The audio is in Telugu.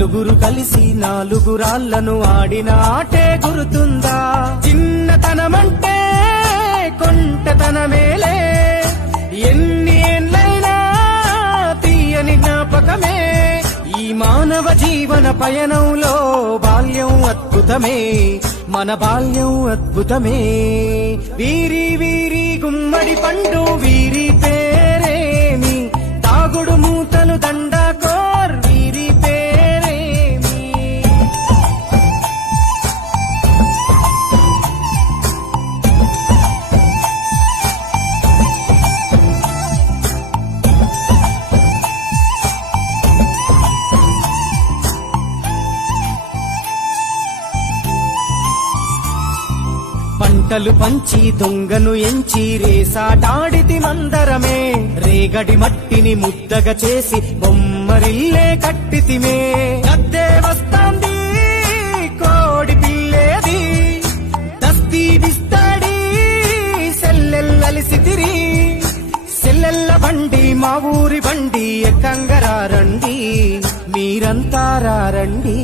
నలుగురు కలిసి నాలుగు రాళ్లను ఆడిన ఆటే గుర్తుందా? చిన్నతనమంటే కొంటతనమేలే, ఎన్ని ఏళ్ళైనా తీయని జ్ఞాపకమే. ఈ మానవ జీవన పయనంలో బాల్యం అద్భుతమే, మన బాల్యం అద్భుతమే. వీరి వీరి గుమ్మడి పండు వీరి పేరేమి, తాగుడు మూతలు దండాకోర్ వీరి పేరేమి. పంటలు పంచి దొంగను ఎంచి రేసాటాడితి మందరమే, రేగడి మట్టిని ముద్దగా చేసి బొమ్మరిల్లే కట్టితిమే. గద్దే వస్తాంది కోడి పిల్లేది, దస్తీ దిస్తాడి సెల్లెల్లలిసితిరి. సెల్లెల్ల బండి మా ఊరి బండి ఎక్కంగరారండి, మీరంతా రారండి.